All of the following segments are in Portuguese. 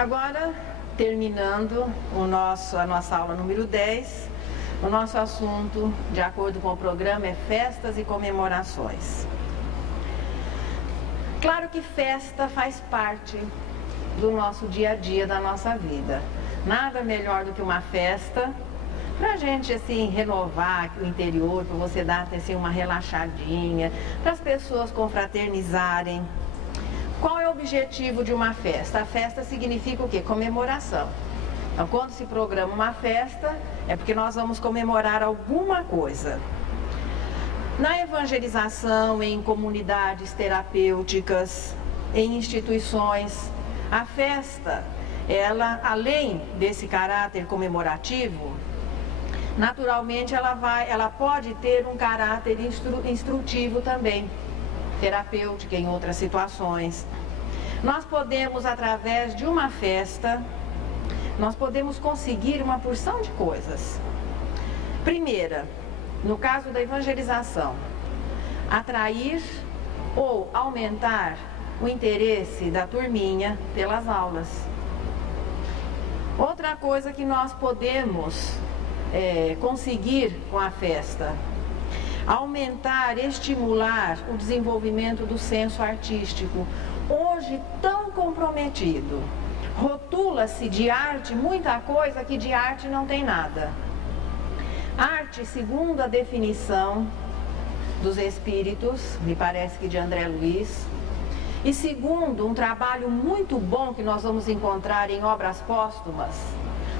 Agora, terminando a nossa aula número 10, o nosso assunto, de acordo com o programa, é festas e comemorações. Claro que festa faz parte do nosso dia a dia, da nossa vida. Nada melhor do que uma festa para a gente assim renovar o interior, para você dar assim, uma relaxadinha, para as pessoas confraternizarem. Qual é o objetivo de uma festa? A festa significa o quê? Comemoração. Então, quando se programa uma festa, é porque nós vamos comemorar alguma coisa. Na evangelização, em comunidades terapêuticas, em instituições, a festa, ela, além desse caráter comemorativo, naturalmente ela pode ter um caráter instrutivo também, terapêutico em outras situações. Nós podemos, através de uma festa, nós podemos conseguir uma porção de coisas. Primeira, no caso da evangelização, atrair ou aumentar o interesse da turminha pelas aulas. Outra coisa que nós podemos conseguir com a festa, aumentar, estimular o desenvolvimento do senso artístico, hoje tão comprometido. Rotula-se de arte muita coisa que de arte não tem nada. Arte, segundo a definição dos espíritos, me parece que de André Luiz, e segundo um trabalho muito bom que nós vamos encontrar em Obras Póstumas,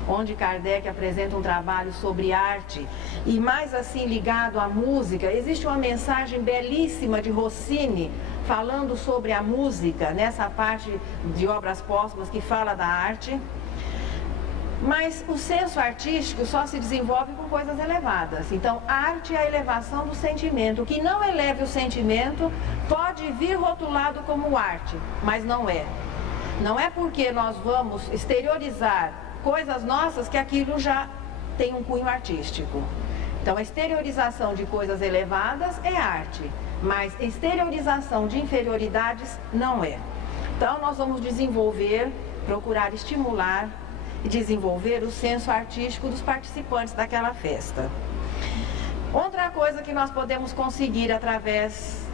onde Kardec apresenta um trabalho sobre arte, e mais assim ligado à música, existe uma mensagem belíssima de Rossini, falando sobre a música, nessa parte de Obras Póstumas que fala da arte. Mas o senso artístico só se desenvolve com coisas elevadas. Então, arte é a elevação do sentimento. O que não eleve o sentimento pode vir rotulado como arte, mas não é. Não é porque nós vamos exteriorizar coisas nossas que aquilo já tem um cunho artístico. Então, a exteriorização de coisas elevadas é arte, mas exteriorização de inferioridades não é. Então, nós vamos desenvolver, procurar estimular e desenvolver o senso artístico dos participantes daquela festa. Outra coisa que nós podemos conseguir através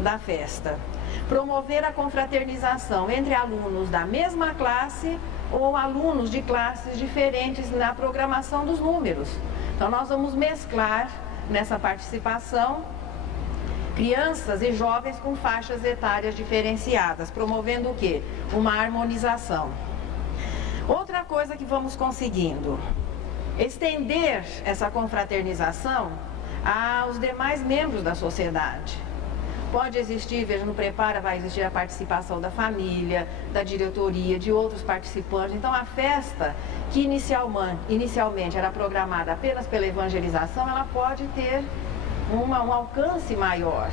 da festa, promover a confraternização entre alunos da mesma classe ou alunos de classes diferentes na programação dos números. Então nós vamos mesclar nessa participação crianças e jovens com faixas etárias diferenciadas, promovendo o quê? Uma harmonização. Outra coisa que vamos conseguindo, estender essa confraternização aos demais membros da sociedade. Pode existir, veja, no Prepara vai existir a participação da família, da diretoria, de outros participantes. Então a festa, que inicialmente era programada apenas pela evangelização, ela pode ter um alcance maior.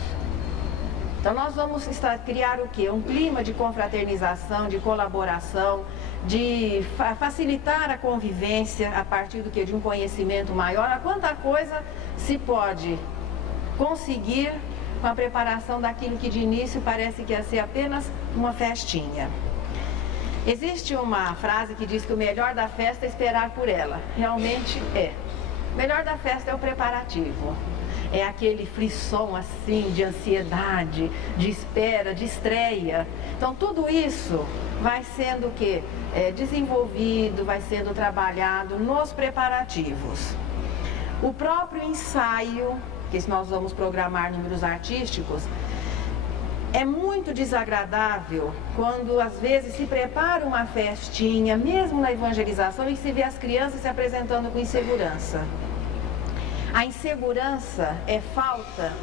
Então nós vamos criar o quê? Um clima de confraternização, de colaboração, de facilitar a convivência a partir do quê? De um conhecimento maior. A quanta coisa se pode conseguir com a preparação daquilo que de início parece que ia ser apenas uma festinha. Existe uma frase que diz que o melhor da festa é esperar por ela. Realmente é. O melhor da festa é o preparativo. É aquele frisson assim de ansiedade, de espera, de estreia. Então tudo isso vai sendo o quê? Desenvolvido, vai sendo trabalhado nos preparativos. O próprio ensaio, que se nós vamos programar números artísticos, é muito desagradável quando às vezes se prepara uma festinha, mesmo na evangelização, e se vê as crianças se apresentando com insegurança. A insegurança é falta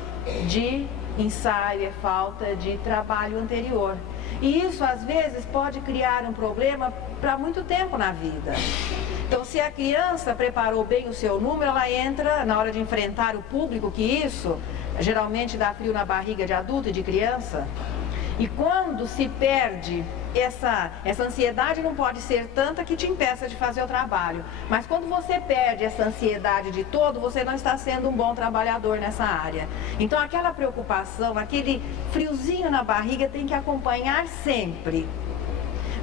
de ensaio, é falta de trabalho anterior. E isso às vezes pode criar um problema para muito tempo na vida. Então, se a criança preparou bem o seu número, ela entra na hora de enfrentar o público, que isso geralmente dá frio na barriga de adulto e de criança. E quando se perde, essa ansiedade não pode ser tanta que te impeça de fazer o trabalho. Mas quando você perde essa ansiedade de todo, você não está sendo um bom trabalhador nessa área. Então aquela preocupação, aquele friozinho na barriga tem que acompanhar sempre.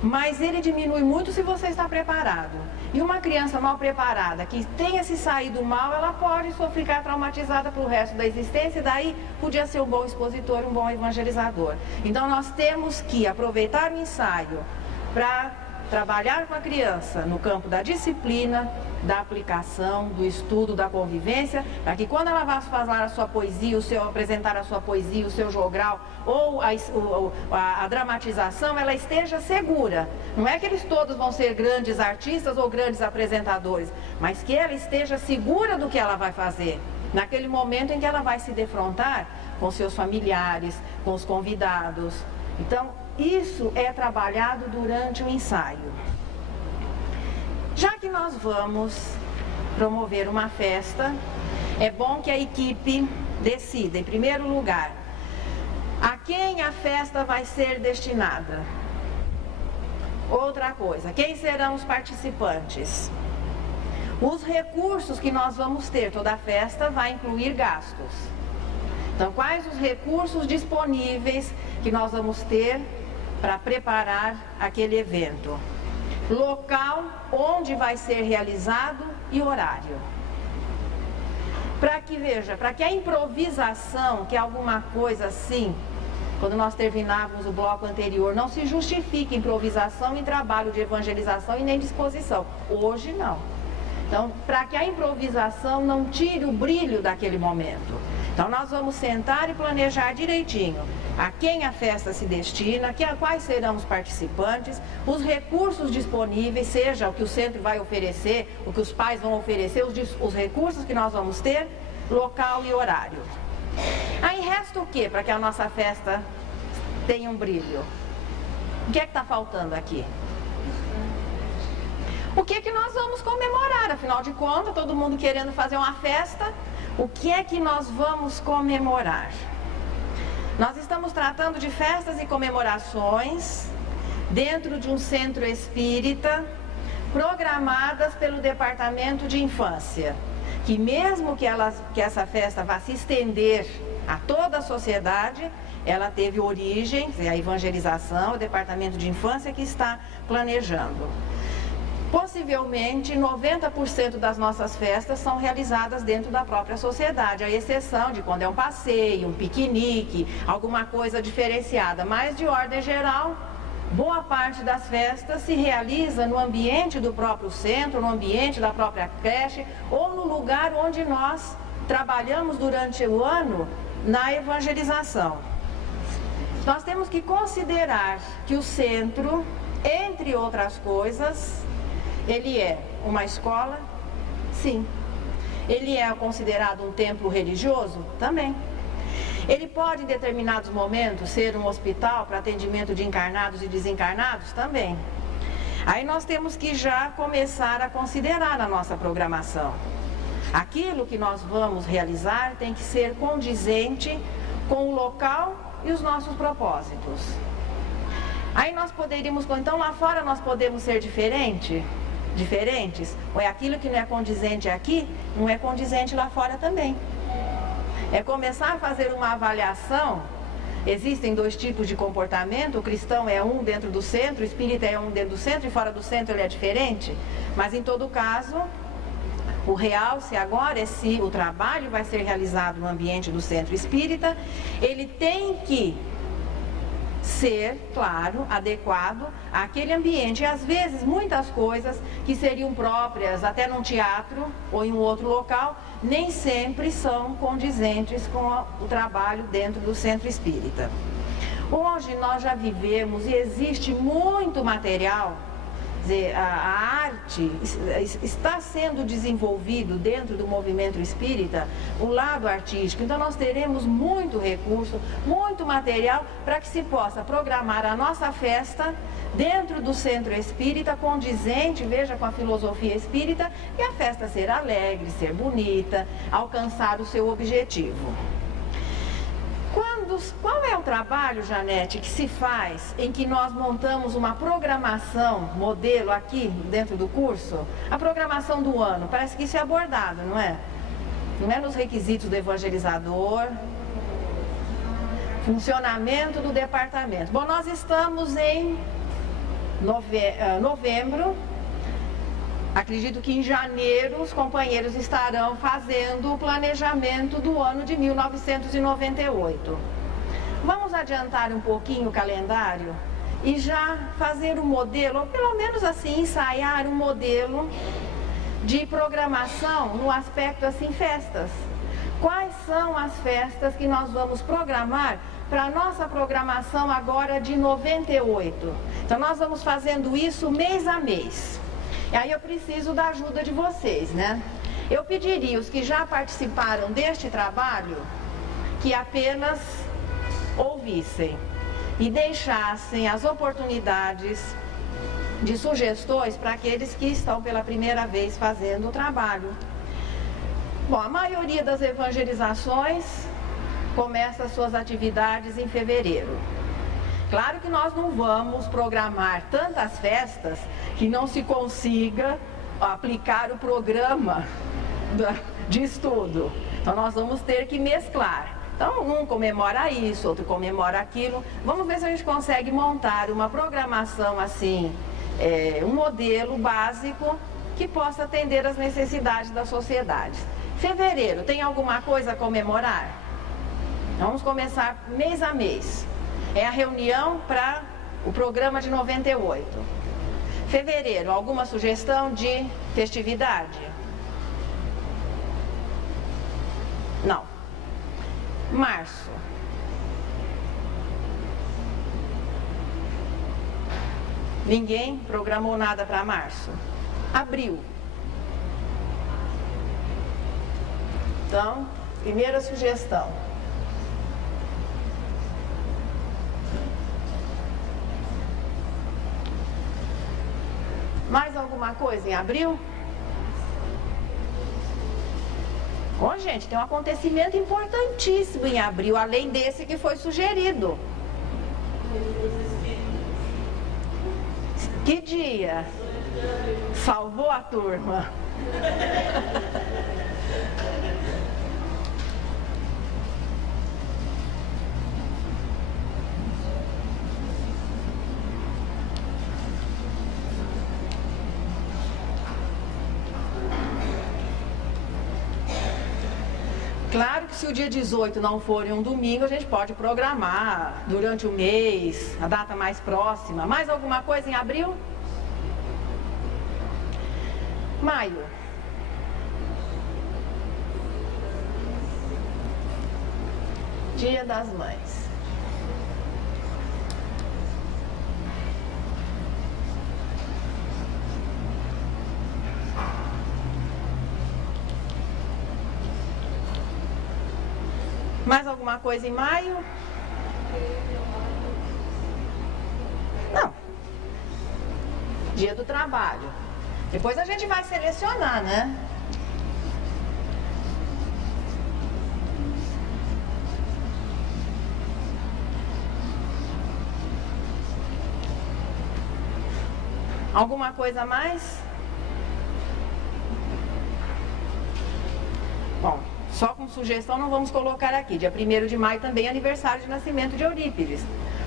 mas ele diminui muito se você está preparado. E uma criança mal preparada, que tenha se saído mal, ela pode ficar traumatizada para o resto da existência, e daí podia ser um bom expositor, um bom evangelizador. Então nós temos que aproveitar o ensaio para trabalhar com a criança no campo da disciplina, da aplicação, do estudo, da convivência, para que quando ela vá falar a sua poesia, apresentar a sua poesia, o seu jogral ou a dramatização, ela esteja segura. Não é que eles todos vão ser grandes artistas ou grandes apresentadores, mas que ela esteja segura do que ela vai fazer, naquele momento em que ela vai se defrontar com seus familiares, com os convidados. Então, isso é trabalhado durante o ensaio. Já que nós vamos promover uma festa, é bom que a equipe decida, em primeiro lugar, a quem a festa vai ser destinada. Outra coisa, quem serão os participantes? Os recursos que nós vamos ter, toda a festa vai incluir gastos. Então, quais os recursos disponíveis que nós vamos ter para preparar aquele evento? Local onde vai ser realizado e horário. Para que a improvisação, que é alguma coisa assim, quando nós terminávamos o bloco anterior, não se justifique improvisação em trabalho de evangelização e nem de exposição. Hoje não. Então, para que a improvisação não tire o brilho daquele momento. Então, nós vamos sentar e planejar direitinho a quem a festa se destina, quais serão os participantes, os recursos disponíveis, seja o que o centro vai oferecer, o que os pais vão oferecer, os recursos que nós vamos ter, local e horário. Aí resta o que para que a nossa festa tenha um brilho? O que é que está faltando aqui? O que é que nós vamos comemorar? Afinal de contas, todo mundo querendo fazer uma festa, o que é que nós vamos comemorar? Nós estamos tratando de festas e comemorações dentro de um centro espírita, programadas pelo Departamento de Infância, que mesmo que essa festa vá se estender a toda a sociedade, ela teve origem, a evangelização, o Departamento de Infância que está planejando. Possivelmente 90% das nossas festas são realizadas dentro da própria sociedade, à exceção de quando é um passeio, um piquenique, alguma coisa diferenciada. Mas de ordem geral, boa parte das festas se realiza no ambiente do próprio centro, no ambiente da própria creche ou no lugar onde nós trabalhamos durante o ano na evangelização. Nós temos que considerar que o centro, entre outras coisas, ele é uma escola? Sim. Ele é considerado um templo religioso? Também. Ele pode, em determinados momentos, ser um hospital para atendimento de encarnados e desencarnados? Também. Aí nós temos que já começar a considerar a nossa programação. Aquilo que nós vamos realizar tem que ser condizente com o local e os nossos propósitos. Aí nós poderíamos, então lá fora nós podemos ser diferentes? Ou é aquilo que não é condizente aqui, não é condizente lá fora também. É começar a fazer uma avaliação. Existem dois tipos de comportamento, o cristão é um dentro do centro, o espírita é um dentro do centro e fora do centro ele é diferente. Mas em todo caso, o realce agora é se o trabalho vai ser realizado no ambiente do centro espírita, ele tem que ser, claro, adequado àquele ambiente. E às vezes muitas coisas que seriam próprias até num teatro ou em um outro local, nem sempre são condizentes com o trabalho dentro do centro espírita. Hoje nós já vivemos e existe muito material. A arte está sendo desenvolvido dentro do movimento espírita, o lado artístico. Então nós teremos muito recurso, muito material para que se possa programar a nossa festa dentro do centro espírita, condizente, veja, com a filosofia espírita, e a festa ser alegre, ser bonita, alcançar o seu objetivo. Qual é o trabalho, Janete, que se faz em que nós montamos uma programação, modelo aqui dentro do curso? A programação do ano, parece que isso é abordado, não é? Não é nos requisitos do evangelizador, funcionamento do departamento. Bom, nós estamos em novembro. Acredito que em janeiro os companheiros estarão fazendo o planejamento do ano de 1998. Vamos adiantar um pouquinho o calendário e já fazer um modelo, ou pelo menos assim, ensaiar um modelo de programação no aspecto assim, festas. Quais são as festas que nós vamos programar para a nossa programação agora de 98? Então nós vamos fazendo isso mês a mês. E aí eu preciso da ajuda de vocês, né? Eu pediria os que já participaram deste trabalho que apenas ouvissem e deixassem as oportunidades de sugestões para aqueles que estão pela primeira vez fazendo o trabalho. Bom, a maioria das evangelizações começa suas atividades em fevereiro. Claro que nós não vamos programar tantas festas que não se consiga aplicar o programa de estudo. Então nós vamos ter que mesclar. Então um comemora isso, outro comemora aquilo. Vamos ver se a gente consegue montar uma programação assim, um modelo básico que possa atender às necessidades da sociedade. Fevereiro, tem alguma coisa a comemorar? Vamos começar mês a mês. É a reunião para o programa de 98. Fevereiro, alguma sugestão de festividade? Não. Março. Ninguém programou nada para março. Abril. Então, primeira sugestão. Mais alguma coisa em abril? Bom, gente, tem um acontecimento importantíssimo em abril, além desse que foi sugerido. Que dia? Salvou a turma. Claro que se o dia 18 não for um domingo, a gente pode programar durante o mês, a data mais próxima. Mais alguma coisa em abril? Maio. Dia das Mães. Mais alguma coisa em maio? Não. Dia do trabalho. Depois a gente vai selecionar, né? Alguma coisa a mais? Bom, só com sugestão não vamos colocar aqui. Dia 1º de maio também é aniversário de nascimento de Eurípides.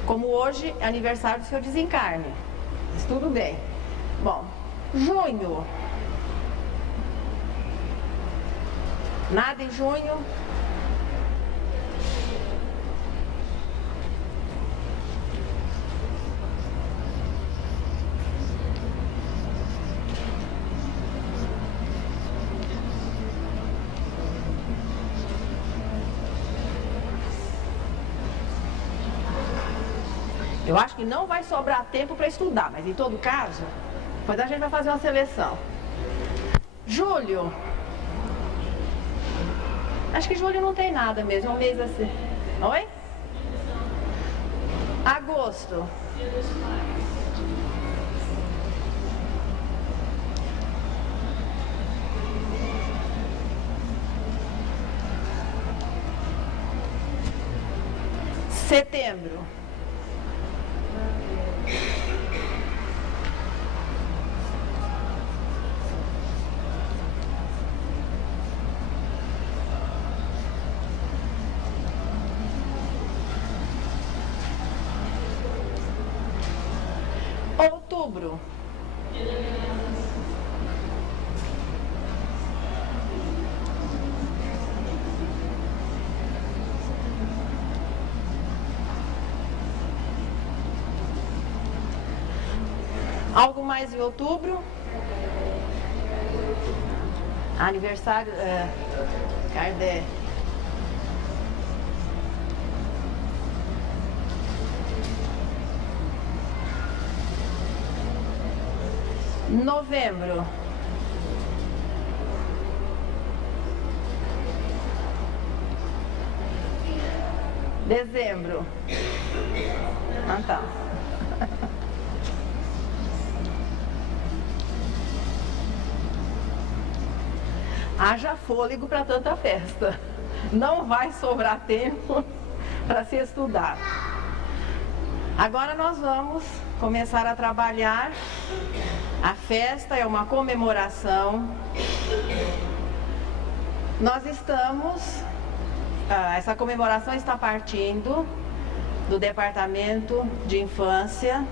Como hoje é aniversário do seu desencarne. Mas tudo bem. Bom, junho. Nada em junho? Eu acho que não vai sobrar tempo para estudar, mas em todo caso, depois a gente vai fazer uma seleção. Julho. Acho que julho não tem nada mesmo, é um mês assim. Oi? Agosto. Setembro. Outubro. Algo mais em outubro? Aniversário Kardec. Novembro. Dezembro. Então. Haja fôlego para tanta festa. Não vai sobrar tempo para se estudar. Agora nós vamos começar a trabalhar. A festa é uma comemoração. Nós estamos... essa comemoração está partindo do Departamento de Infância,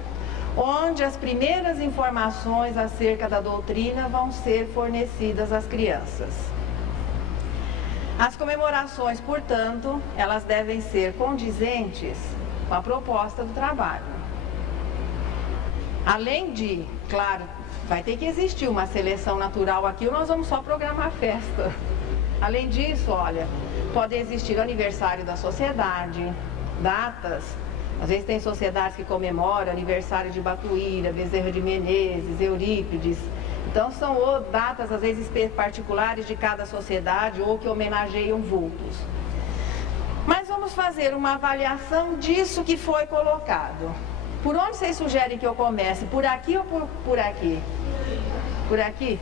onde as primeiras informações acerca da doutrina vão ser fornecidas às crianças. As comemorações, portanto, elas devem ser condizentes com a proposta do trabalho. Além de, claro, vai ter que existir uma seleção natural aqui, ou nós vamos só programar festa. Além disso, olha, pode existir aniversário da sociedade, datas. Às vezes tem sociedades que comemoram aniversário de Batuíra, Bezerra de Menezes, Eurípides. Então são datas, às vezes, particulares de cada sociedade ou que homenageiam vultos. Mas vamos fazer uma avaliação disso que foi colocado. Por onde vocês sugerem que eu comece? Por aqui ou por aqui? Por aqui?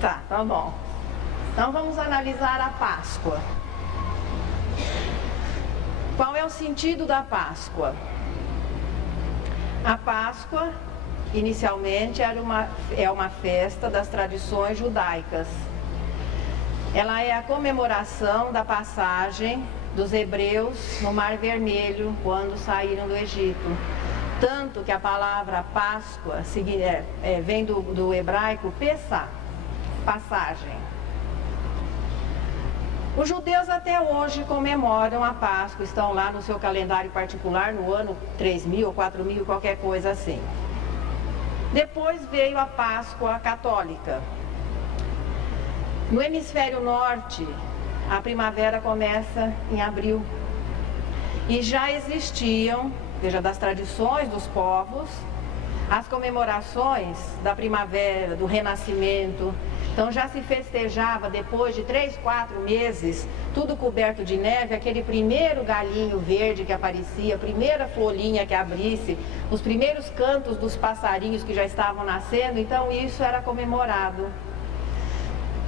Tá bom. Então vamos analisar a Páscoa. Qual é o sentido da Páscoa? A Páscoa, inicialmente, é uma festa das tradições judaicas. Ela é a comemoração da passagem dos hebreus no Mar Vermelho, quando saíram do Egito. Tanto que a palavra Páscoa vem do hebraico Pessah, passagem. Os judeus até hoje comemoram a Páscoa, estão lá no seu calendário particular no ano 3000 ou 4000, qualquer coisa assim. Depois veio a Páscoa católica. No hemisfério norte, a primavera começa em abril. E já existiam, veja, das tradições dos povos, as comemorações da primavera, do renascimento. Então já se festejava depois de 3, 4 meses, tudo coberto de neve, aquele primeiro galinho verde que aparecia, a primeira folhinha que abrisse, os primeiros cantos dos passarinhos que já estavam nascendo, então isso era comemorado.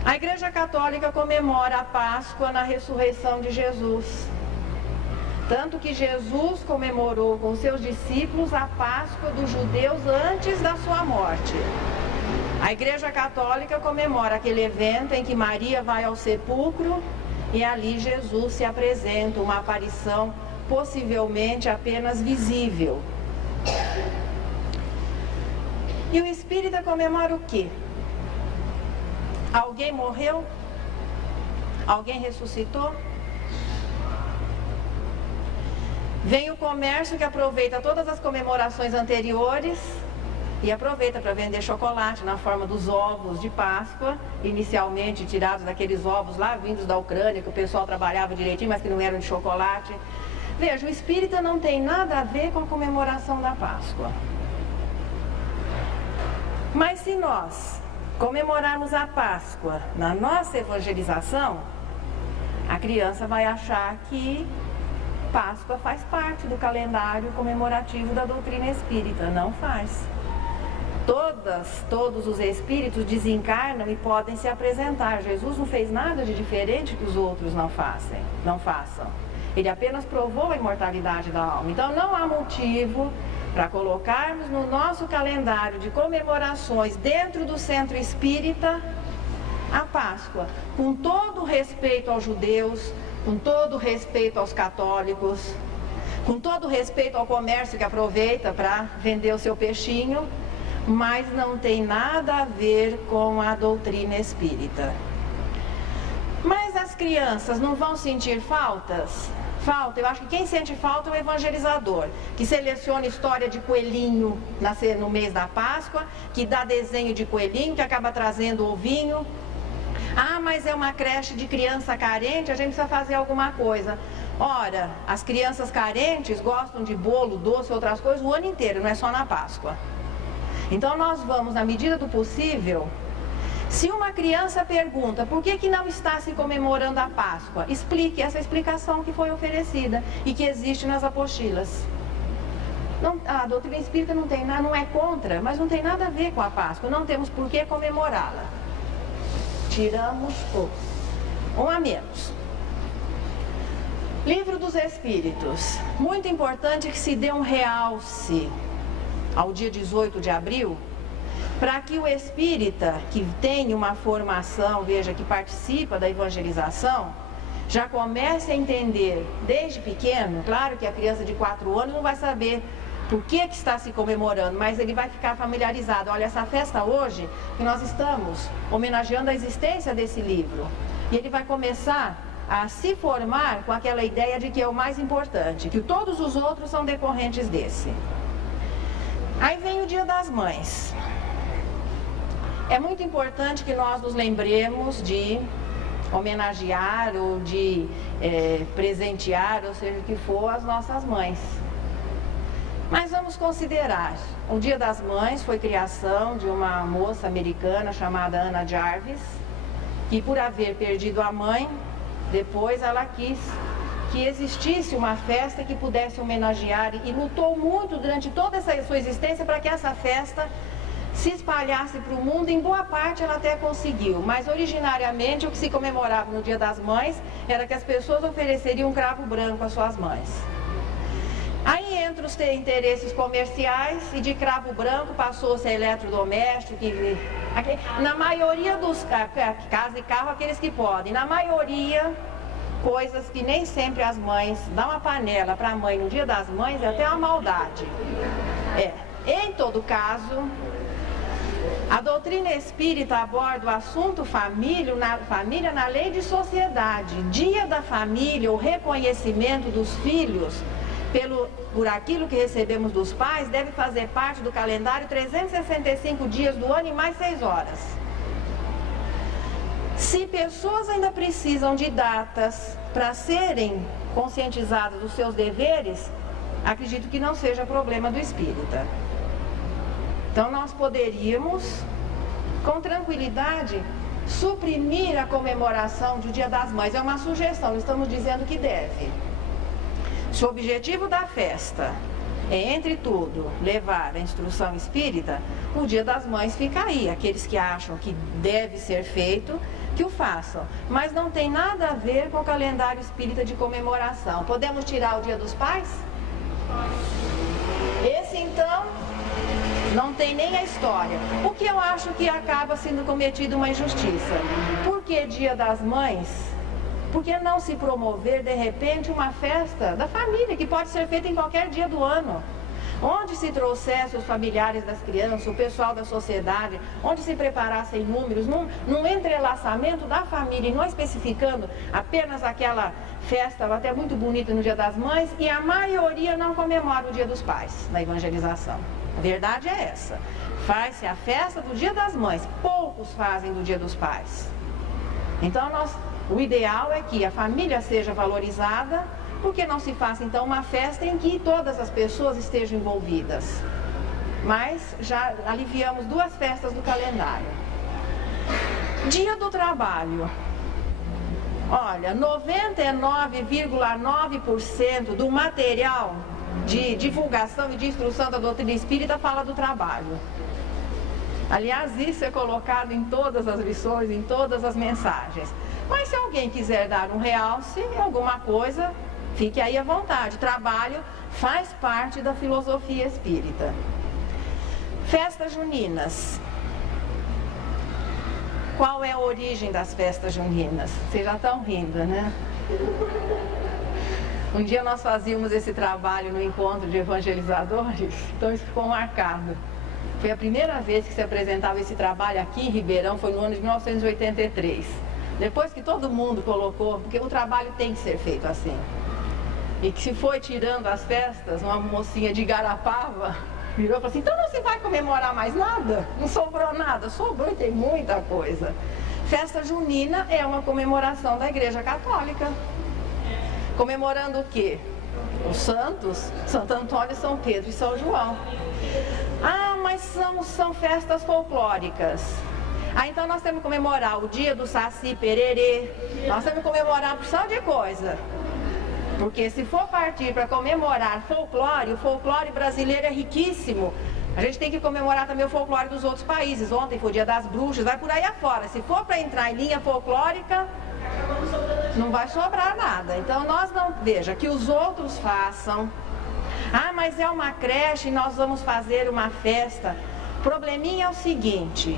A Igreja Católica comemora a Páscoa na ressurreição de Jesus. Tanto que Jesus comemorou com seus discípulos a Páscoa dos judeus antes da sua morte. A Igreja Católica comemora aquele evento em que Maria vai ao sepulcro e ali Jesus se apresenta, uma aparição possivelmente apenas visível. E o Espírita comemora o quê? Alguém morreu? Alguém ressuscitou? Vem o comércio que aproveita todas as comemorações anteriores e aproveita para vender chocolate na forma dos ovos de Páscoa, inicialmente tirados daqueles ovos lá vindos da Ucrânia, que o pessoal trabalhava direitinho, mas que não eram de chocolate. Veja, o espírita não tem nada a ver com a comemoração da Páscoa. Mas se nós comemorarmos a Páscoa na nossa evangelização, a criança vai achar que Páscoa faz parte do calendário comemorativo da doutrina espírita. Não faz. Todos os espíritos desencarnam e podem se apresentar. Jesus não fez nada de diferente que os outros não façam. Ele apenas provou a imortalidade da alma. Então não há motivo para colocarmos no nosso calendário de comemorações dentro do centro espírita a Páscoa, com todo o respeito aos judeus, com todo o respeito aos católicos. Com todo respeito ao comércio que aproveita para vender o seu peixinho, mas não tem nada a ver com a doutrina espírita. Mas as crianças não vão sentir faltas? Falta, eu acho que quem sente falta é o evangelizador, que seleciona história de coelhinho no mês da Páscoa, que dá desenho de coelhinho, que acaba trazendo ovinho. Ah, mas é uma creche de criança carente, a gente precisa fazer alguma coisa. Ora, as crianças carentes gostam de bolo, doce, outras coisas o ano inteiro, não é só na Páscoa. Então nós vamos, na medida do possível, se uma criança pergunta por que não está se comemorando a Páscoa, explique essa explicação que foi oferecida e que existe nas apostilas. Não, a doutrina espírita não é contra, mas não tem nada a ver com a Páscoa, não temos por que comemorá-la. Tiramos um a menos. Livro dos Espíritos. Muito importante que se dê um realce ao dia 18 de abril, para que o espírita que tem uma formação, veja, que participa da evangelização, já comece a entender desde pequeno. Claro que a criança de 4 anos não vai saber por que está se comemorando, mas ele vai ficar familiarizado. Olha, essa festa hoje, que nós estamos homenageando a existência desse livro, e ele vai começar a se formar com aquela ideia de que é o mais importante, que todos os outros são decorrentes desse. Aí vem o Dia das Mães. É muito importante que nós nos lembremos de homenagear ou de presentear, ou seja, o que for, as nossas mães. Mas vamos considerar, o Dia das Mães foi criação de uma moça americana chamada Anna Jarvis, que por haver perdido a mãe, depois ela quis que existisse uma festa que pudesse homenagear e lutou muito durante toda essa sua existência para que essa festa se espalhasse para o mundo. Em boa parte ela até conseguiu, mas originariamente o que se comemorava no Dia das Mães era que as pessoas ofereceriam um cravo branco às suas mães. Aí entre os interesses comerciais, e de cravo branco passou-se a eletrodoméstico, na maioria dos casa e carro, aqueles que podem, na maioria coisas que nem sempre as mães dão uma panela para a mãe no Dia das Mães, é até uma maldade. Em todo caso, a doutrina espírita aborda o assunto família na lei de sociedade. Dia da família, o reconhecimento dos filhos por aquilo que recebemos dos pais, deve fazer parte do calendário 365 dias do ano e mais 6 horas. Se pessoas ainda precisam de datas para serem conscientizadas dos seus deveres, acredito que não seja problema do espírita. Então nós poderíamos, com tranquilidade, suprimir a comemoração do Dia das Mães. É uma sugestão, não estamos dizendo que deve. Se o objetivo da festa é, entre tudo, levar a instrução espírita, o Dia das Mães fica aí. Aqueles que acham que deve ser feito, que o façam. Mas não tem nada a ver com o calendário espírita de comemoração. Podemos tirar o Dia dos Pais? Esse, então, não tem nem a história. O que eu acho que acaba sendo cometida uma injustiça. Por que Dia das Mães? Por que não se promover, de repente, uma festa da família, que pode ser feita em qualquer dia do ano? Onde se trouxesse os familiares das crianças, o pessoal da sociedade, onde se preparassem números, num entrelaçamento da família, e não especificando apenas aquela festa até muito bonita no Dia das Mães, e a maioria não comemora o Dia dos Pais na evangelização. A verdade é essa. Faz-se a festa do Dia das Mães, poucos fazem do Dia dos Pais. Então o ideal é que a família seja valorizada. Por que não se faça então uma festa em que todas as pessoas estejam envolvidas? Mas já aliviamos 2 festas do calendário. Dia do Trabalho. Olha, 99,9% do material de divulgação e de instrução da doutrina espírita fala do trabalho. Aliás, isso é colocado em todas as lições, em todas as mensagens. Mas se alguém quiser dar um realce em alguma coisa, fique aí à vontade. Trabalho faz parte da filosofia espírita. Festas juninas. Qual é a origem das festas juninas? Vocês já estão rindo, né? Um dia nós fazíamos esse trabalho no encontro de evangelizadores, então isso ficou marcado. Foi a primeira vez que se apresentava esse trabalho aqui em Ribeirão, foi no ano de 1983. Depois que todo mundo colocou, porque o trabalho tem que ser feito assim. E que se foi tirando as festas, uma mocinha de Igarapava virou e falou assim, então não se vai comemorar mais nada? Não sobrou nada? Sobrou e tem muita coisa. Festa junina é uma comemoração da Igreja Católica. Comemorando o quê? Os santos, Santo Antônio, São Pedro e São João. Ah, mas são festas folclóricas. Ah, então nós temos que comemorar o dia do Saci Pererê. Nós temos que comemorar por porção de coisa. Porque se for partir para comemorar folclore, o folclore brasileiro é riquíssimo. A gente tem que comemorar também o folclore dos outros países. Ontem foi o dia das bruxas, vai por aí afora. Se for para entrar em linha folclórica, não vai sobrar nada. Então nós não, veja, que os outros façam. Ah, mas é uma creche e nós vamos fazer uma festa. O probleminha é o seguinte,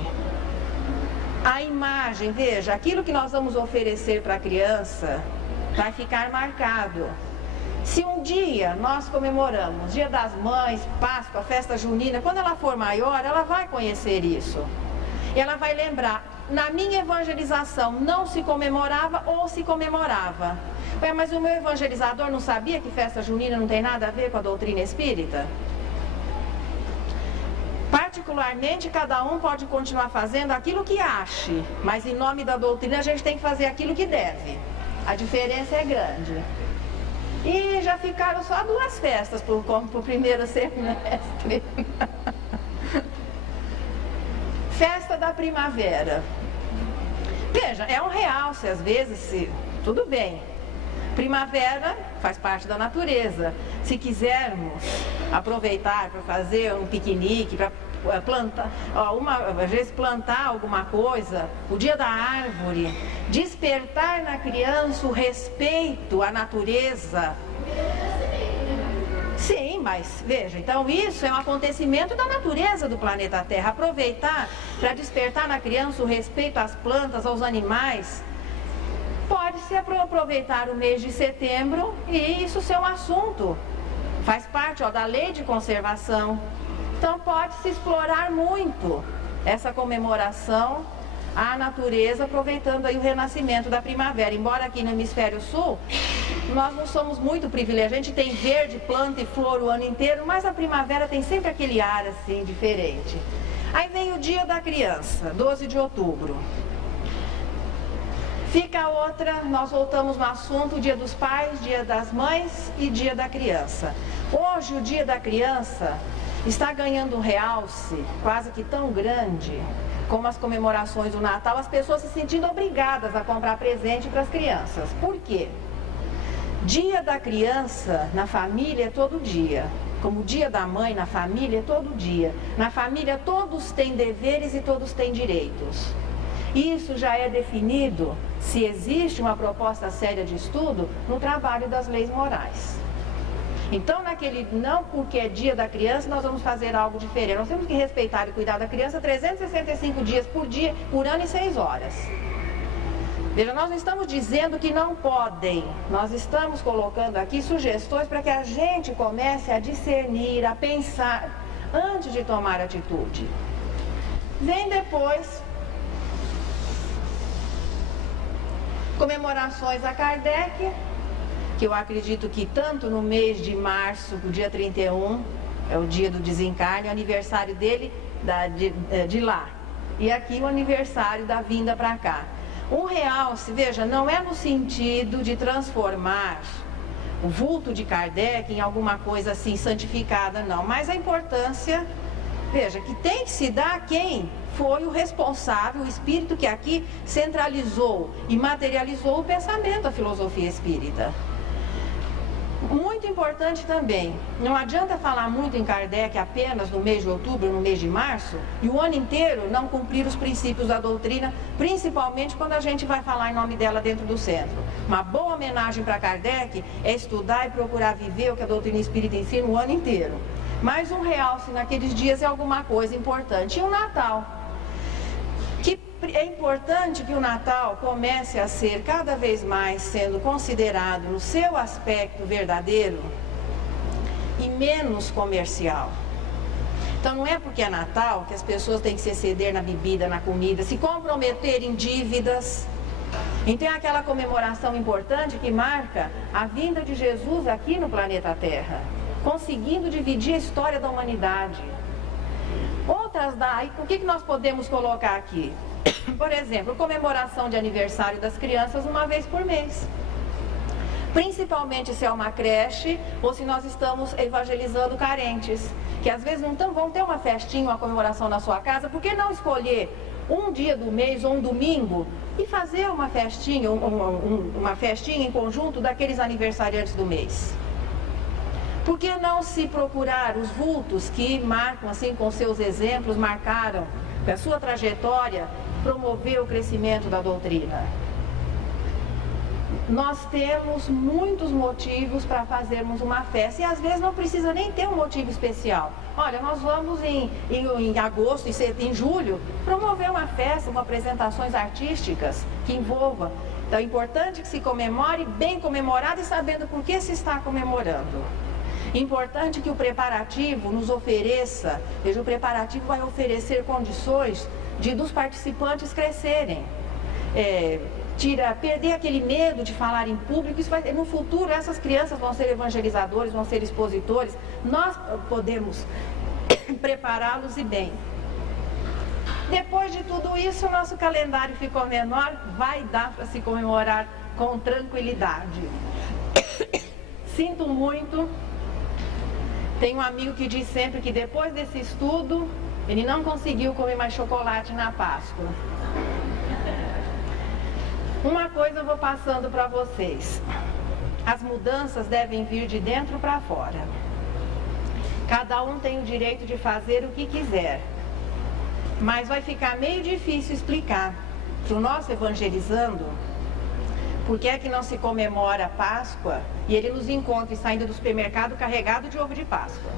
a imagem, veja, aquilo que nós vamos oferecer para a criança vai ficar marcado. Se um dia nós comemoramos Dia das Mães, Páscoa, Festa Junina, quando ela for maior, ela vai conhecer isso. E ela vai lembrar, na minha evangelização não se comemorava ou se comemorava. Ué, mas o meu evangelizador não sabia que festa junina não tem nada a ver com a doutrina espírita? Particularmente, cada um pode continuar fazendo aquilo que ache, mas em nome da doutrina a gente tem que fazer aquilo que deve. A diferença é grande. E já ficaram só 2 festas para o primeiro semestre. Festa da primavera. Veja, é um realce às vezes, tudo bem. Primavera faz parte da natureza. Se quisermos aproveitar para fazer um piquenique, para plantar, às vezes plantar alguma coisa, o dia da árvore, despertar na criança o respeito à natureza. Sim, mas veja, então isso é um acontecimento da natureza do planeta Terra. Aproveitar para despertar na criança o respeito às plantas, aos animais. Pode-se aproveitar o mês de setembro e isso ser um assunto. Faz parte da lei de conservação. Então pode-se explorar muito essa comemoração à natureza, aproveitando aí o renascimento da primavera. Embora aqui no hemisfério sul, nós não somos muito privilegiados. A gente tem verde, planta e flor o ano inteiro, mas a primavera tem sempre aquele ar assim, diferente. Aí vem o Dia da Criança, 12 de outubro. Fica outra, nós voltamos no assunto, Dia dos Pais, Dia das Mães e Dia da Criança. Hoje o Dia da Criança está ganhando um realce quase que tão grande como as comemorações do Natal, as pessoas se sentindo obrigadas a comprar presente para as crianças. Por quê? Dia da criança na família é todo dia, como dia da mãe na família é todo dia. Na família todos têm deveres e todos têm direitos. Isso já é definido, se existe uma proposta séria de estudo, no trabalho das leis morais. Então, não porque é dia da criança, nós vamos fazer algo diferente. Nós temos que respeitar e cuidar da criança 365 dias por dia, por ano e 6 horas. Veja, nós não estamos dizendo que não podem. Nós estamos colocando aqui sugestões para que a gente comece a discernir, a pensar, antes de tomar atitude. Vem depois comemorações a Kardec, que eu acredito que tanto no mês de março, o dia 31, é o dia do desencarne, o aniversário dele de lá. E aqui o aniversário da vinda para cá. Um realce, veja, não é no sentido de transformar o vulto de Kardec em alguma coisa assim santificada, não. Mas a importância, veja, que tem que se dar a quem foi o responsável, o espírito que aqui centralizou e materializou o pensamento, a filosofia espírita. Muito importante também, não adianta falar muito em Kardec apenas no mês de outubro, no mês de março, e o ano inteiro não cumprir os princípios da doutrina, principalmente quando a gente vai falar em nome dela dentro do centro. Uma boa homenagem para Kardec é estudar e procurar viver o que a doutrina espírita ensina o ano inteiro. Mas um realce naqueles dias é alguma coisa importante. E o Natal, que é importante que o Natal comece a ser cada vez mais sendo considerado no seu aspecto verdadeiro e menos comercial. Então não é porque é Natal que as pessoas têm que se exceder na bebida, na comida, se comprometer em dívidas. Então é aquela comemoração importante que marca a vinda de Jesus aqui no planeta Terra, conseguindo dividir a história da humanidade. Outras daí, o que nós podemos colocar aqui? Por exemplo, comemoração de aniversário das crianças uma vez por mês. Principalmente se é uma creche ou se nós estamos evangelizando carentes, que às vezes não vão ter uma festinha, uma comemoração na sua casa. Por que não escolher um dia do mês ou um domingo e fazer uma festinha, uma festinha em conjunto daqueles aniversariantes do mês? Por que não se procurar os vultos que marcam, assim, com seus exemplos, marcaram a sua trajetória, promover o crescimento da doutrina? Nós temos muitos motivos para fazermos uma festa e às vezes não precisa nem ter um motivo especial. Olha, nós vamos em agosto, em julho, promover uma festa com apresentações artísticas que envolvam. Então é importante que se comemore bem comemorado e sabendo por que se está comemorando. Importante que o preparativo nos ofereça, veja, o preparativo vai oferecer condições dos participantes crescerem. Perder aquele medo de falar em público. Isso no futuro essas crianças vão ser evangelizadores, vão ser expositores. Nós podemos prepará-los e bem. Depois de tudo isso, o nosso calendário ficou menor, vai dar para se comemorar com tranquilidade. Sinto muito. Tem um amigo que diz sempre que depois desse estudo, ele não conseguiu comer mais chocolate na Páscoa. Uma coisa eu vou passando para vocês. As mudanças devem vir de dentro para fora. Cada um tem o direito de fazer o que quiser. Mas vai ficar meio difícil explicar para o nosso evangelizando por que é que não se comemora a Páscoa e ele nos encontra saindo do supermercado carregado de ovo de Páscoa.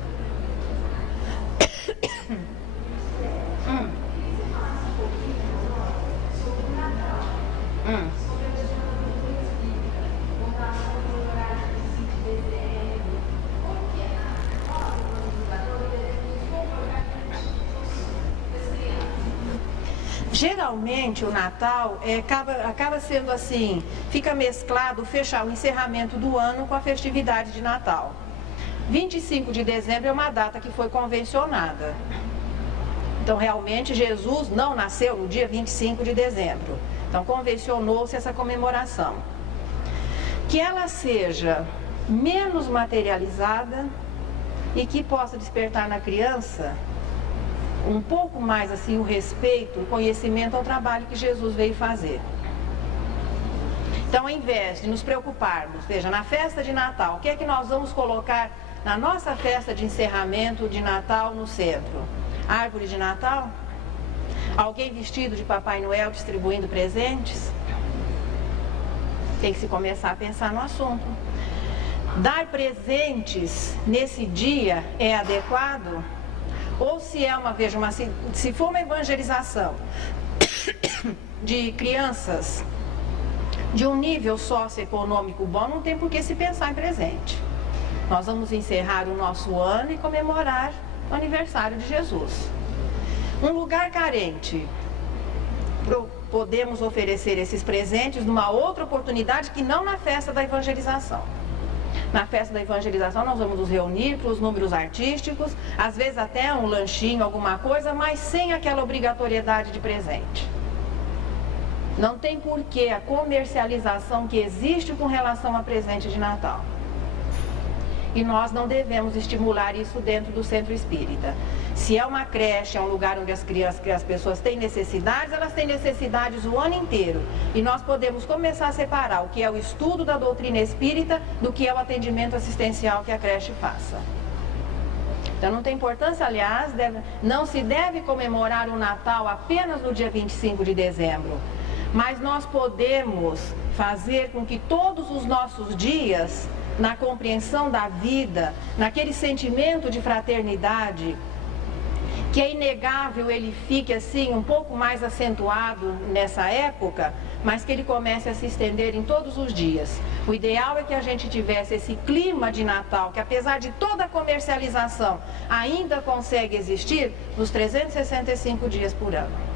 Geralmente o Natal acaba sendo assim, fica mesclado o encerramento do ano com a festividade de Natal. 25 de dezembro é uma data que foi convencionada. Então realmente Jesus não nasceu no dia 25 de dezembro. Então convencionou-se essa comemoração. Que ela seja menos materializada e que possa despertar na criança um pouco mais assim o respeito, o conhecimento ao trabalho que Jesus veio fazer. Então, ao invés de nos preocuparmos, veja, na festa de Natal, o que é que nós vamos colocar na nossa festa de encerramento de Natal no centro? Árvore de Natal? Alguém vestido de Papai Noel distribuindo presentes? Tem que se começar a pensar no assunto. Dar presentes nesse dia é adequado? Ou se é se for uma evangelização de crianças de um nível socioeconômico bom, não tem por que se pensar em presente. Nós vamos encerrar o nosso ano e comemorar o aniversário de Jesus. Um lugar carente, podemos oferecer esses presentes numa outra oportunidade que não na festa da evangelização. Na festa da evangelização nós vamos nos reunir para os números artísticos, às vezes até um lanchinho, alguma coisa, mas sem aquela obrigatoriedade de presente. Não tem porquê a comercialização que existe com relação a presente de Natal. E nós não devemos estimular isso dentro do centro espírita. Se é uma creche, é um lugar onde as pessoas têm necessidades, elas têm necessidades o ano inteiro. E nós podemos começar a separar o que é o estudo da doutrina espírita do que é o atendimento assistencial que a creche faça. Então não tem importância, aliás, não se deve comemorar o Natal apenas no dia 25 de dezembro. Mas nós podemos fazer com que todos os nossos dias, na compreensão da vida, naquele sentimento de fraternidade, que é inegável ele fique assim um pouco mais acentuado nessa época, mas que ele comece a se estender em todos os dias. O ideal é que a gente tivesse esse clima de Natal, que apesar de toda a comercialização, ainda consegue existir nos 365 dias por ano.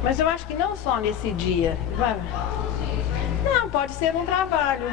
Mas eu acho que não só nesse dia. Não, pode ser um trabalho.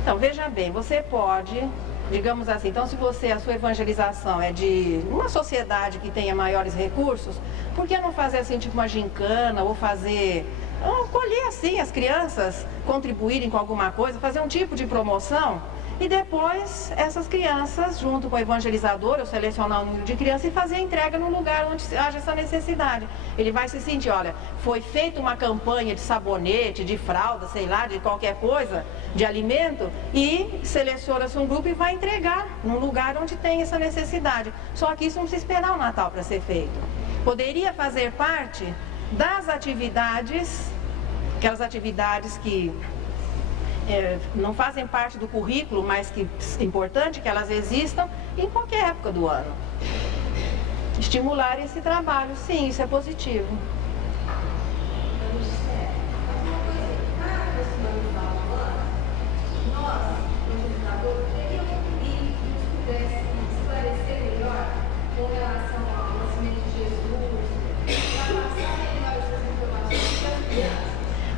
Então, veja bem, você pode, digamos assim, então se a sua evangelização é de uma sociedade que tenha maiores recursos, por que não fazer assim, tipo uma gincana, ou colher assim as crianças, contribuírem com alguma coisa, fazer um tipo de promoção? E depois, essas crianças, junto com o evangelizador, eu selecionar o número de crianças e fazer a entrega no lugar onde haja essa necessidade. Ele vai se sentir, olha, foi feita uma campanha de sabonete, de fralda, sei lá, de qualquer coisa, de alimento, e seleciona-se um grupo e vai entregar num lugar onde tem essa necessidade. Só que isso não precisa esperar o Natal para ser feito. Poderia fazer parte das atividades, aquelas atividades que não fazem parte do currículo, mas que é importante que elas existam em qualquer época do ano. Estimular esse trabalho, sim, isso é positivo.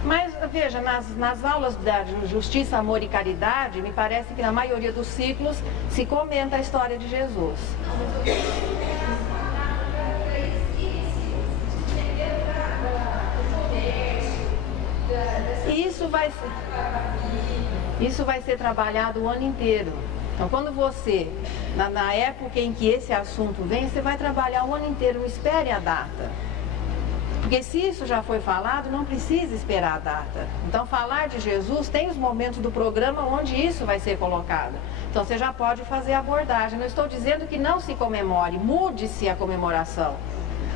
Mas veja, nas aulas da Justiça, Amor e Caridade, me parece que na maioria dos ciclos se comenta a história de Jesus. E isso vai ser trabalhado o ano inteiro. Então, quando você, na época em que esse assunto vem, você vai trabalhar o ano inteiro, não espere a data. Porque se isso já foi falado, não precisa esperar a data. Então, falar de Jesus, tem os momentos do programa onde isso vai ser colocado. Então, você já pode fazer a abordagem. Não estou dizendo que não se comemore, mude-se a comemoração.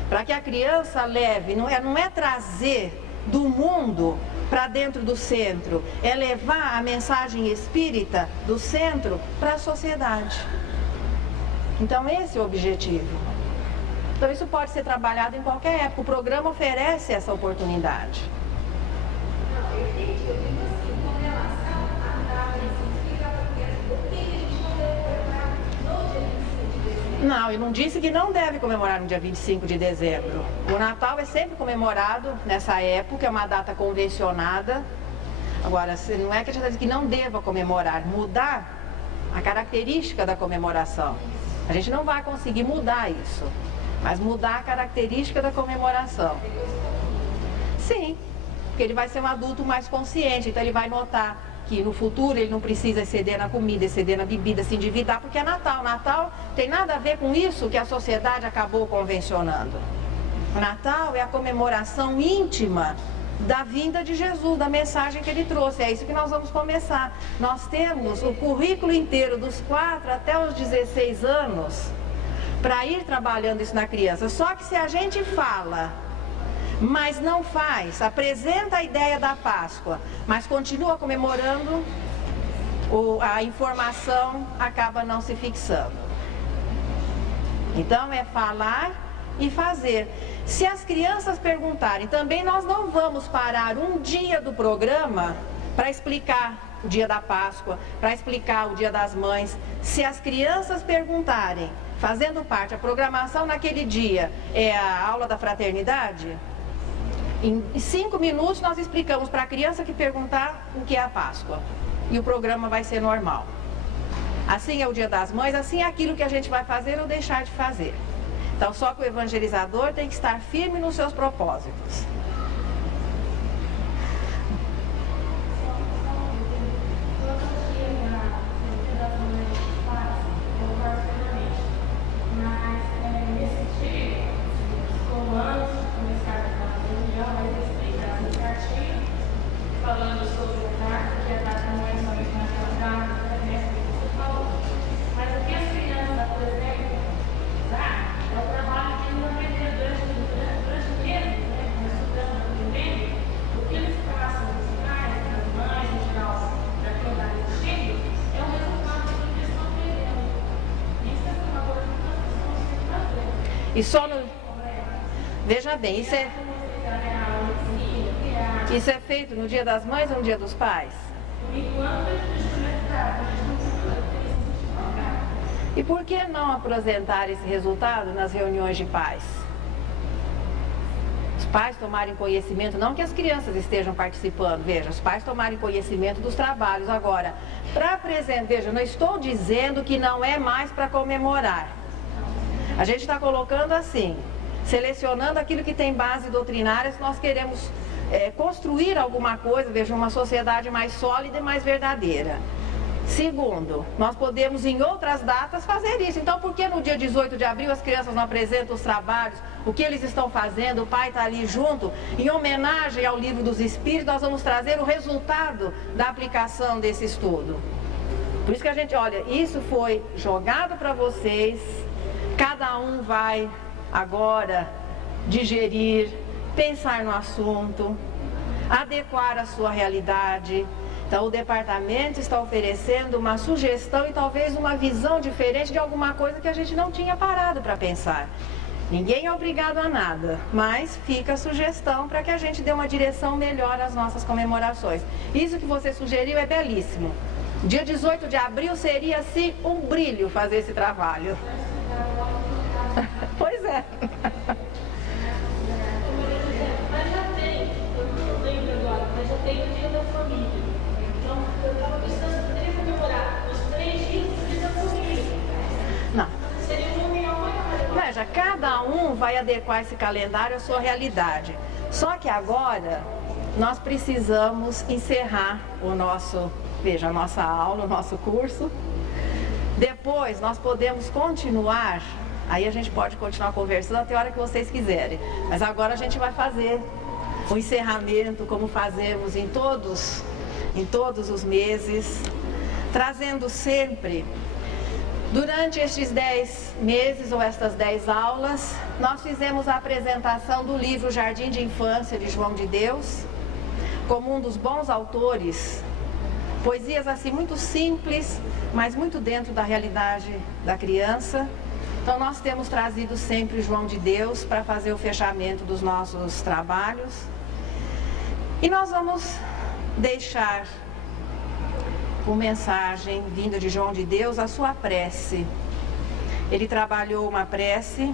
Para que a criança leve, não é trazer do mundo para dentro do centro, é levar a mensagem espírita do centro para a sociedade. Então, esse é o objetivo. Então isso pode ser trabalhado em qualquer época, o programa oferece essa oportunidade. Não, eu entendi, eu digo assim, com relação à data específica para criança, por que a gente não deve comemorar no dia 25 de dezembro? Não, eu não disse que não deve comemorar no dia 25 de dezembro. O Natal é sempre comemorado nessa época, é uma data convencionada. Agora, não é que a gente diz que não deva comemorar, mudar a característica da comemoração. A gente não vai conseguir mudar isso. Mas mudar a característica da comemoração. Sim, porque ele vai ser um adulto mais consciente, então ele vai notar que no futuro ele não precisa exceder na comida, exceder na bebida, se endividar, porque é Natal. Natal tem nada a ver com isso que a sociedade acabou convencionando. Natal é a comemoração íntima da vinda de Jesus, da mensagem que ele trouxe. É isso que nós vamos começar. Nós temos o currículo inteiro dos 4 até os 16 anos para ir trabalhando isso na criança. Só que se a gente fala, mas não faz, apresenta a ideia da Páscoa, mas continua comemorando, a informação acaba não se fixando. Então é falar e fazer. Se as crianças perguntarem, também nós não vamos parar um dia do programa para explicar o dia da Páscoa, para explicar o dia das mães. Se as crianças perguntarem, fazendo parte, a programação naquele dia é a aula da fraternidade, em 5 minutos nós explicamos para a criança que perguntar o que é a Páscoa. E o programa vai ser normal. Assim é o dia das mães, assim é aquilo que a gente vai fazer ou deixar de fazer. Então só que o evangelizador tem que estar firme nos seus propósitos. E só no... Veja bem, isso é feito no Dia das Mães ou no Dia dos Pais? E por que não apresentar esse resultado nas reuniões de pais? Os pais tomarem conhecimento, não que as crianças estejam participando, veja, os pais tomarem conhecimento dos trabalhos. Agora, para apresentar, veja, não estou dizendo que não é mais para comemorar. A gente está colocando assim, selecionando aquilo que tem base doutrinária, se nós queremos construir alguma coisa, veja, uma sociedade mais sólida e mais verdadeira. Segundo, nós podemos em outras datas fazer isso. Então, por que no dia 18 de abril as crianças não apresentam os trabalhos, o que eles estão fazendo, o pai está ali junto? Em homenagem ao Livro dos Espíritos, nós vamos trazer o resultado da aplicação desse estudo. Por isso que a gente, olha, isso foi jogado para vocês, cada um vai agora digerir, pensar no assunto, adequar a sua realidade. Então, o departamento está oferecendo uma sugestão e talvez uma visão diferente de alguma coisa que a gente não tinha parado para pensar. Ninguém é obrigado a nada, mas fica a sugestão para que a gente dê uma direção melhor às nossas comemorações. Isso que você sugeriu é belíssimo. Dia 18 de abril seria, assim, um brilho fazer esse trabalho. Pois é. Mas já tem, eu não lembro agora, mas já tem o Dia da Família. Então, eu estava pensando que poderia comemorar os 3 dias do Dia da Família. Não. Seria uma reunião maior. Veja, cada um vai adequar esse calendário à sua realidade. Só que agora nós precisamos encerrar o nosso, veja, a nossa aula, o nosso curso. Depois nós podemos continuar, aí a gente pode continuar conversando até a hora que vocês quiserem. Mas agora a gente vai fazer o encerramento, como fazemos em todos os meses, trazendo sempre, durante estes 10 meses ou estas 10 aulas, nós fizemos a apresentação do livro Jardim de Infância de João de Deus, como um dos bons autores, poesias assim muito simples, mas muito dentro da realidade da criança. Então nós temos trazido sempre João de Deus para fazer o fechamento dos nossos trabalhos. E nós vamos deixar uma mensagem vinda de João de Deus, a sua prece. Ele trabalhou uma prece,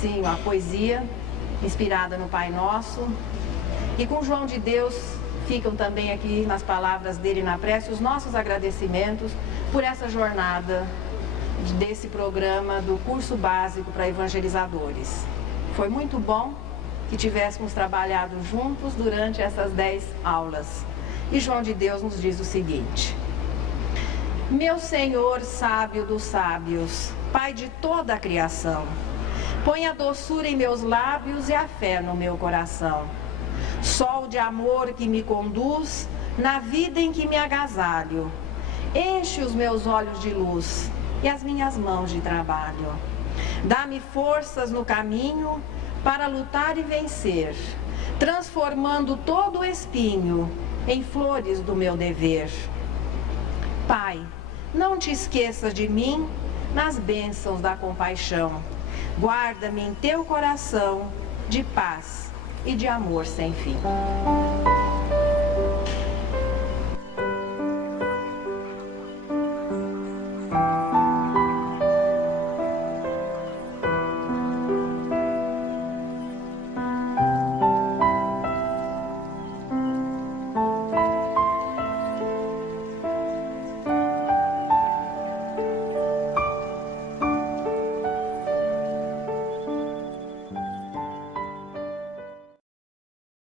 sim, uma poesia inspirada no Pai Nosso. E com João de Deus ficam também aqui nas palavras dele na prece os nossos agradecimentos por essa jornada desse programa do curso básico para evangelizadores. Foi muito bom que tivéssemos trabalhado juntos durante essas 10 aulas. E João de Deus nos diz o seguinte: meu Senhor sábio dos sábios, Pai de toda a criação, põe a doçura em meus lábios e a fé no meu coração. Sol de amor que me conduz na vida em que me agasalho, enche os meus olhos de luz e as minhas mãos de trabalho. Dá-me forças no caminho para lutar e vencer, transformando todo o espinho em flores do meu dever. Pai, não te esqueças de mim nas bênçãos da compaixão. Guarda-me em teu coração de paz e de amor sem fim.